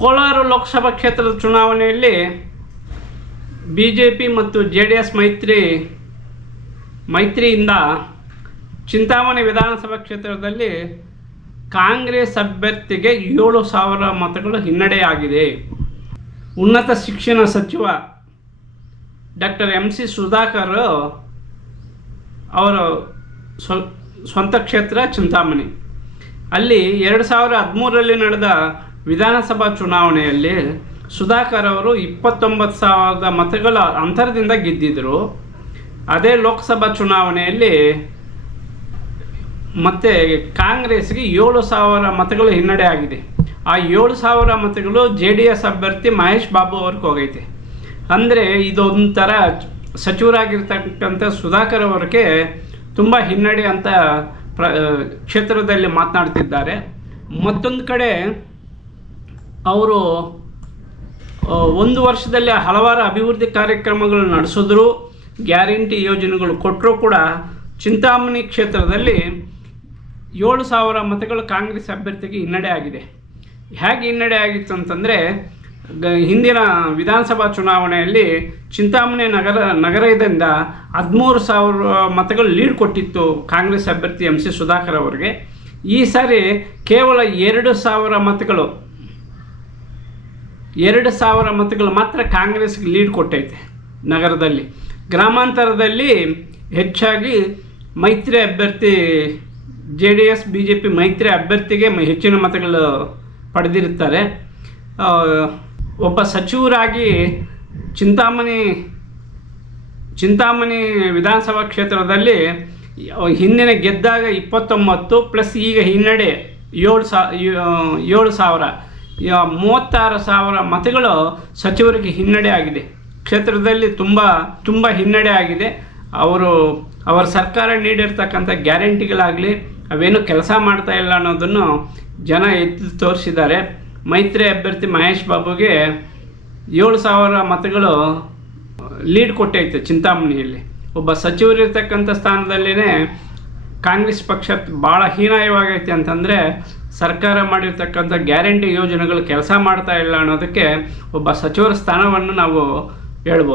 ಕೋಲಾರ ಲೋಕಸಭಾ ಕ್ಷೇತ್ರದ ಚುನಾವಣೆಯಲ್ಲಿ B J P ಮತ್ತು ಜೆ ಡಿ ಎಸ್ ಮೈತ್ರಿ, ಮೈತ್ರಿಯಿಂದ ಚಿಂತಾಮಣಿ ವಿಧಾನಸಭಾ ಕ್ಷೇತ್ರದಲ್ಲಿ ಕಾಂಗ್ರೆಸ್ ಅಭ್ಯರ್ಥಿಗೆ ಏಳು ಸಾವಿರ ಮತಗಳು ಹಿನ್ನಡೆಯಾಗಿದೆ. ಉನ್ನತ ಶಿಕ್ಷಣ ಸಚಿವ ಡಾಕ್ಟರ್ ಎಂ ಸಿ ಸುಧಾಕರ್ ಅವರ ಸ್ವ, ಸ್ವಂತ ಕ್ಷೇತ್ರ ಚಿಂತಾಮಣಿ. ಅಲ್ಲಿ ಎರಡು ಸಾವಿರ ಹದಿಮೂರರಲ್ಲಿ ನಡೆದ ವಿಧಾನಸಭಾ ಚುನಾವಣೆಯಲ್ಲಿ ಸುಧಾಕರ್ ಅವರು ಇಪ್ಪತ್ತೊಂಬತ್ತು ಸಾವಿರದ ಮತಗಳ ಅಂತರದಿಂದ ಗೆದ್ದಿದ್ದರು ಅದೇ ಲೋಕಸಭಾ ಚುನಾವಣೆಯಲ್ಲಿ ಮತ್ತೆ ಕಾಂಗ್ರೆಸ್ಗೆ ಏಳು ಸಾವಿರ ಮತಗಳು ಹಿನ್ನಡೆ ಆಗಿದೆ. ಆ ಏಳು ಸಾವಿರ ಮತಗಳು ಜೆ ಡಿ ಎಸ್ ಅಭ್ಯರ್ಥಿ ಮಹೇಶ್ ಬಾಬು ಅವ್ರಿಗೆ ಹೋಗೈತೆ. ಅಂದರೆ ಇದೊಂಥರ ಸಚಿವರಾಗಿರ್ತಕ್ಕಂಥ ಸುಧಾಕರ್ ಅವರಿಗೆ ತುಂಬ ಹಿನ್ನಡೆ ಅಂತ ಪ್ರ, ಕ್ಷೇತ್ರದಲ್ಲಿ ಮಾತನಾಡ್ತಿದ್ದಾರೆ. ಮತ್ತೊಂದು ಕಡೆ ಅವರು ಒಂದು ವರ್ಷದಲ್ಲಿ ಹಲವಾರು ಅಭಿವೃದ್ಧಿ ಕಾರ್ಯಕ್ರಮಗಳು ನಡೆಸಿದ್ರು. ಗ್ಯಾರಂಟಿ ಯೋಜನೆಗಳು ಕೊಟ್ಟರೂ ಕೂಡ ಚಿಂತಾಮಣಿ ಕ್ಷೇತ್ರದಲ್ಲಿ ಏಳು ಸಾವಿರ ಮತಗಳು ಕಾಂಗ್ರೆಸ್ ಅಭ್ಯರ್ಥಿಗೆ ಹಿನ್ನಡೆ ಆಗಿದೆ. ಹೇಗೆ ಹಿನ್ನಡೆ ಆಗಿತ್ತು ಅಂತಂದರೆ, ಗ, ಹಿಂದಿನ ವಿಧಾನಸಭಾ ಚುನಾವಣೆಯಲ್ಲಿ ಚಿಂತಾಮಣಿ ನಗರ, ನಗರದಿಂದ ಹದಿಮೂರು ಸಾವಿರ ಮತಗಳು ಲೀಡ್ ಕೊಟ್ಟಿತ್ತು ಕಾಂಗ್ರೆಸ್ ಅಭ್ಯರ್ಥಿ ಎಂ ಸಿ ಸುಧಾಕರ್ ಅವರಿಗೆ. ಈ ಸಾರಿ ಕೇವಲ ಎರಡು ಸಾವಿರ ಮತಗಳು ಎರಡು ಸಾವಿರ ಮತಗಳು ಮಾತ್ರ ಕಾಂಗ್ರೆಸ್ಗೆ ಲೀಡ್ ಕೊಟ್ಟೈತೆ ನಗರದಲ್ಲಿ. ಗ್ರಾಮಾಂತರದಲ್ಲಿ ಹೆಚ್ಚಾಗಿ ಮೈತ್ರಿ ಅಭ್ಯರ್ಥಿ, J D S, B J P ಮೈತ್ರಿ ಅಭ್ಯರ್ಥಿಗೆ ಹೆಚ್ಚಿನ ಮತಗಳು ಪಡೆದಿರುತ್ತಾರೆ. ಒಬ್ಬ ಸಚಿವರಾಗಿ ಚಿಂತಾಮಣಿ ಚಿಂತಾಮಣಿ ವಿಧಾನಸಭಾ ಕ್ಷೇತ್ರದಲ್ಲಿ ಹಿಂದಿನ ಗೆದ್ದಾಗ ಇಪ್ಪತ್ತೊಂಬತ್ತು, ಪ್ಲಸ್ ಈಗ ಹಿನ್ನಡೆ ಏಳು ಸಾ, ಏಳು ಸಾವಿರ. ಮೂವತ್ತಾರು ಸಾವಿರ ಮತಗಳು ಸಚಿವರಿಗೆ ಹಿನ್ನಡೆ ಆಗಿದೆ. ಕ್ಷೇತ್ರದಲ್ಲಿ ತುಂಬ ತುಂಬ ಹಿನ್ನಡೆ ಆಗಿದೆ. ಅವರು, ಅವರ ಸರ್ಕಾರ ನೀಡಿರ್ತಕ್ಕಂಥ ಗ್ಯಾರಂಟಿಗಳಾಗಲಿ ಅವೇನು ಕೆಲಸ ಮಾಡ್ತಾ ಇಲ್ಲ ಅನ್ನೋದನ್ನು ಜನ ಎದ್ದು ತೋರಿಸಿದ್ದಾರೆ. ಮೈತ್ರಿ ಅಭ್ಯರ್ಥಿ ಮಹೇಶ್ ಬಾಬುಗೆ ಏಳು ಸಾವಿರ ಮತಗಳು ಲೀಡ್ ಕೊಟ್ಟೈತೆ ಚಿಂತಾಮಣಿಯಲ್ಲಿ. ಒಬ್ಬ ಸಚಿವರಿರ್ತಕ್ಕಂಥ ಸ್ಥಾನದಲ್ಲಿನೇ ಕಾಂಗ್ರೆಸ್ ಪಕ್ಷ ಭಾಳ ಹೀನಾಯವಾಗೈತೆ ಅಂತಂದರೆ ಸರ್ಕಾರ ಮಾಡಿರ್ತಕ್ಕಂಥ ಗ್ಯಾರಂಟಿ ಯೋಜನೆಗಳು ಕೆಲಸ ಮಾಡ್ತಾ ಇಲ್ಲ ಅನ್ನೋದಕ್ಕೆ ಒಬ್ಬ ಸಚಿವರ ಸ್ಥಾನವನ್ನು ನಾವು ಹೇಳ್ಬೋದು.